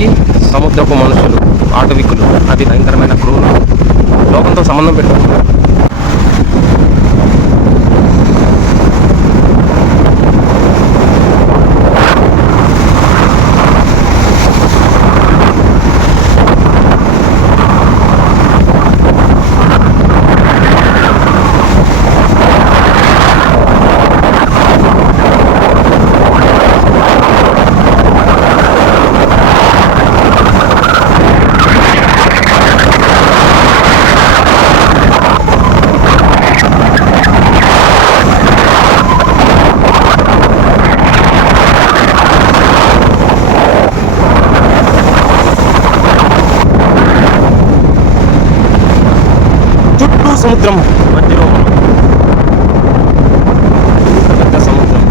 ఈ సముద్రపు మనుషులు, ఆటవికులు, అతి భయంకరమైన క్రూరులు లోకంతో సంబంధం పెట్టుకుంటున్నారు. సముద్రం మధ్యలో పెద్ద సముద్రం.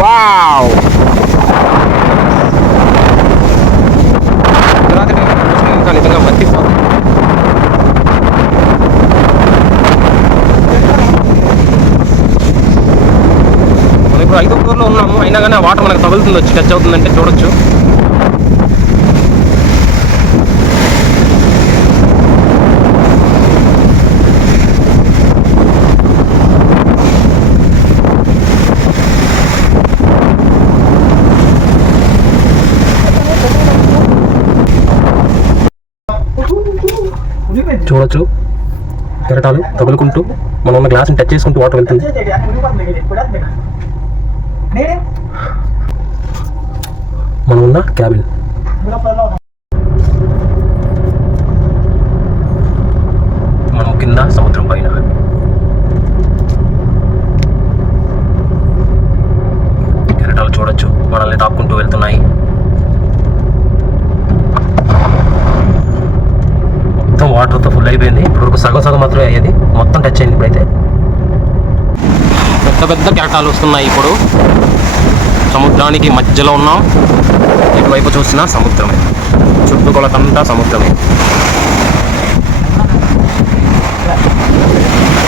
వావ్ నిజంగా మర్చిపోతుంది. ఇప్పుడు 5వ ఫ్లోర్లో ఉన్నాము, అయినా కానీ ఆ వాటర్ మనకు తగులుతుంది, వచ్చి టచ్ అవుతుందంటే చూడొచ్చు. చూడొచ్చు కెరటాలు తగులుకుంటూ మనం ఉన్న గ్లాస్ని టచ్ చేసుకుంటూ వాటర్ వెళ్తుంది. మనం ఉన్న క్యాబిన్ మనం కింద సముద్రం పైన. కెరటాలు చూడొచ్చు మనల్ని తాక్కుంటూ వెళ్తున్నాయి. మొత్తం వాటర్తో ఫుల్ అయిపోయింది. ఇప్పుడు సగం సగం మాత్రమే అయ్యేది, మొత్తం టచ్ అయింది. ఇప్పుడైతే పెద్ద పెద్ద కెరటాలు వస్తున్నాయి. ఇప్పుడు సముద్రానికి మధ్యలో ఉన్నాం. ఇటువైపు చూసినా సముద్రమే, చుట్టుకొలతంతా సముద్రమే.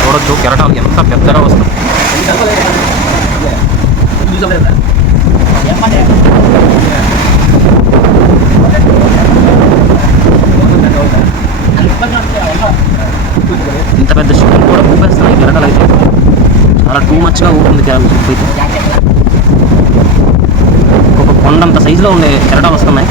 చూడొచ్చు కెరటాలు ఎంత పెద్దగా వస్తాయి. ఇంత పెద్ద షిప్పులు కూడా ఊపేస్తున్నాయి కెరటాలు అయితే. చాలా టూ మచ్గా ఊపుతుంది షిప్ అయితే. ఒక కొండంత సైజులో ఉండే కెరటాలు వస్తున్నాయి.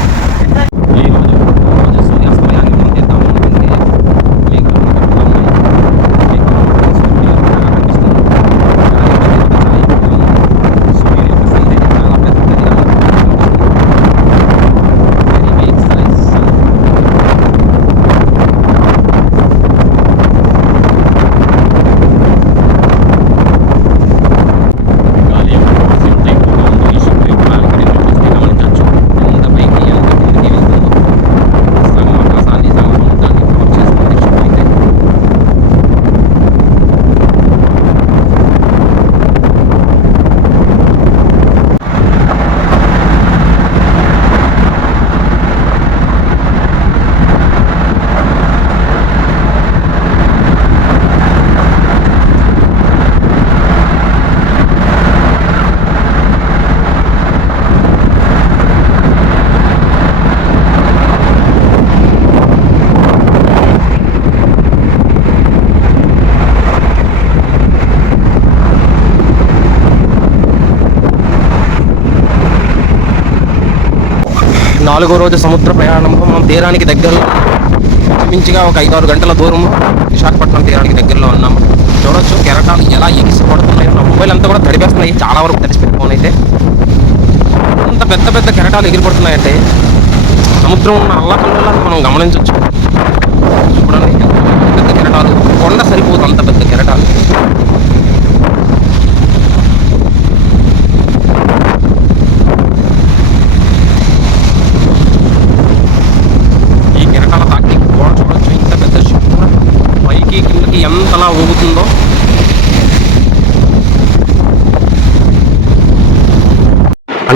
నాలుగో రోజు సముద్ర ప్రయాణంలో మనం తీరానికి దగ్గరలో మించిగా ఒక 5-6 గంటల దూరం విశాఖపట్నం తీరానికి దగ్గరలో ఉన్నాము. చూడొచ్చు కెరటాలు ఎలా ఎగిసి పడుతున్నాయో. నా మొబైల్ అంతా కూడా తడిపేస్తున్నాయి, చాలా వరకు తడిసిపోయి ఫోన్ అయితే. అంత పెద్ద పెద్ద కెరటాలు ఎగిరిపడుతున్నాయంటే సముద్రం ఉన్న అల్లకల్లాన్ని మనం గమనించవచ్చు. చూడండి పెద్ద కెరటాలు, కొండ సరిపోదు అంత పెద్ద కెరటాలు. ఎంతలా ఊగుతుందో.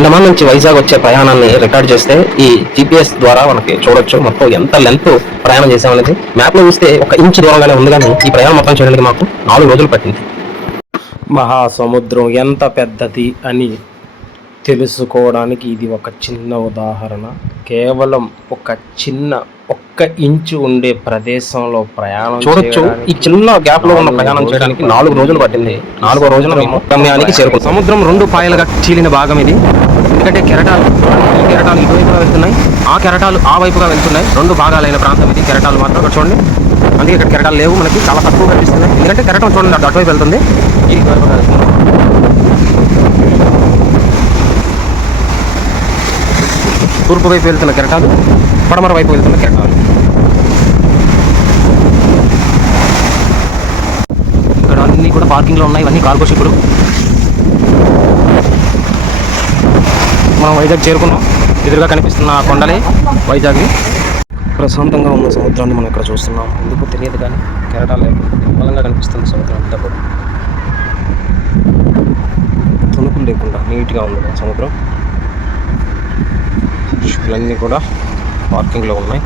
అండమాన్ నుంచి వైజాగ్ వచ్చే ప్రయాణాన్ని రికార్డ్ చేస్తే ఈ GPS ద్వారా మనకి చూడొచ్చు మొత్తం ఎంత లెంత్ ప్రయాణం చేసామనేది. మ్యాప్ లో చూస్తే ఒక ఇంచు దూరంగానే ఉంది, కానీ ఈ ప్రయాణం మొత్తం చేయడానికి మాకు 4 రోజులు పట్టింది. మహాసముద్రం ఎంత పెద్దది అని తెలుసుకోవడానికి ఇది ఒక చిన్న ఉదాహరణ. కేవలం ఒక్క ఇంచు ఉండే ప్రదేశంలో ప్రయాణం చూడొచ్చు. ఈ చిన్న గ్యాప్ లో ఉన్న ప్రయాణం చేయడానికి 4 రోజులు పట్టింది. 4వ రోజున మేము గమ్యానికి చేరుకున్నాం. సముద్రం 2 పాయలుగా చీలిన భాగం ఇది. ఎందుకంటే కెరటాలు, ఈ కెరటాలు ఇటువైపుగా వెళ్తున్నాయి, ఆ కెరటాలు ఆ వైపుగా వెళ్తున్నాయి. 2 భాగాలైన ప్రాంతం ఇది. కెరటాలు మాత్రం ఇక్కడ చూడండి, అందుకే ఇక్కడ కెరటాలు లేవు, మనకి చాలా తక్కువ కనిపిస్తున్నాయి. ఎందుకంటే కెరటం చూడండి అటువైపు వెళ్తుంది, ఈ వైపుగా వెళ్తుంది. తూర్పు వైపు వెళ్తున్న కెరటాలు, పడమర వైపు వెళ్తున్న కెరటాలు. ఇక్కడ అన్నీ కూడా పార్కింగ్లో ఉన్నాయి. ఇవన్నీ కార్గో షిప్పులు. మనం వైజాగ్ చేరుకున్నాం. ఎదురుగా కనిపిస్తున్న కొండలే వైజాగ్ని. ప్రశాంతంగా ఉన్న సముద్రాన్ని మనం ఇక్కడ చూస్తున్నాం. ఎందుకు తెలియదు కానీ కెరటాలు బలంగా కనిపిస్తుంది సముద్రం అంతా కూడా. తణుకులు లేకుండా నీట్గా ఉంది సముద్రం. షిప్లన్నీ కూడా పార్కింగ్లో ఉన్నాయి.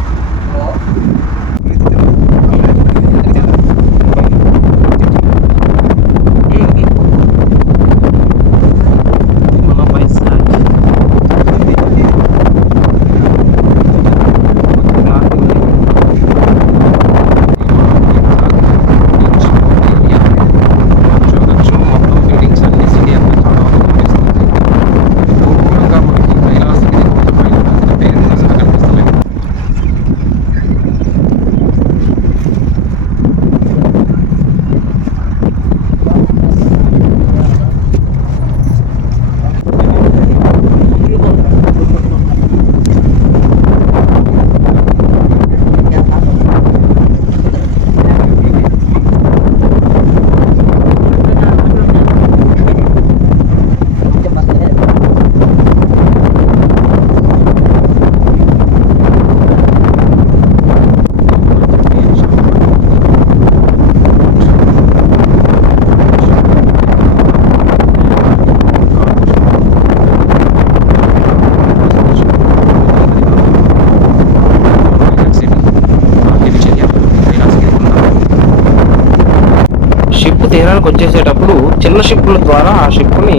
తీరానికి వచ్చేసేటప్పుడు చిన్న షిప్పుల ద్వారా ఆ షిప్ని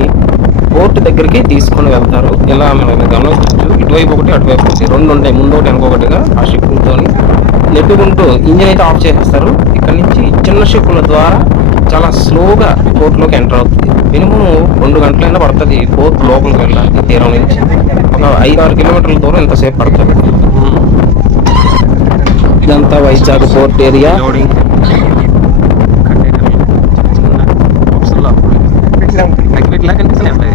పోర్ట్ దగ్గరికి తీసుకొని వెళ్తారు. ఇలా మనం గమనించవచ్చు. ఇటువైపు ఒకటి, అటువైపు ఒకటి, 2 ఉంటాయి, ముందు ఒకటి వెనకొకటిగా. ఆ షిప్పులతో నెట్టుకుంటూ ఇంజిన్ అయితే ఆఫ్ చేసేస్తారు. ఇక్కడ నుంచి చిన్న షిప్పుల ద్వారా చాలా స్లోగా పోర్ట్లోకి ఎంటర్ అవుతుంది. మినిమం 2 గంటలైనా పడుతుంది పోర్ట్ లోపలికి వెళ్ళడానికి. తీరం నుంచి ఒక 5-6 కిలోమీటర్ల దూరం ఎంతసేపు పడుతుంది. ఇదంతా వైజాగ్ పోర్ట్ ఏరియా. ఇట్లా కనిపిస్తున్నాయి అబ్బాయి.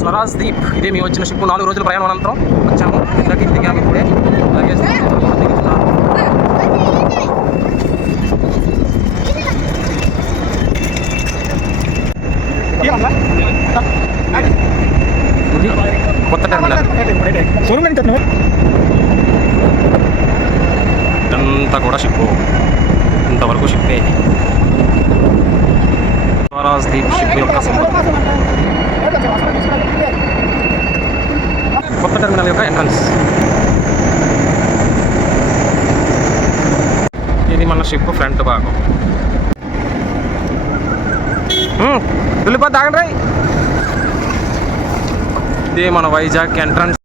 స్వరాజ్ దీప్ ఇదే మేము వచ్చిన షిప్. 4 రోజుల ప్రయాణం అనంతరం వచ్చాము. ఇక్కడికి దిగాము ఇప్పుడే. లగేజ్ దిగుతున్నారు. కొత్త టెర్మినల్ అంతా కూడా షిప్, ఇంతవరకు షిప్పే. స్వరాజ్దీప్ షిప్ యొక్క కొత్త టెర్మినల్ యొక్క ఎంట్రన్స్. ఇది మన షిప్ ఫ్రంట్ భాగం. వెళ్ళిపోతే ఆగండి. ఇది మన వైజాగ్ ఎంట్రన్స్.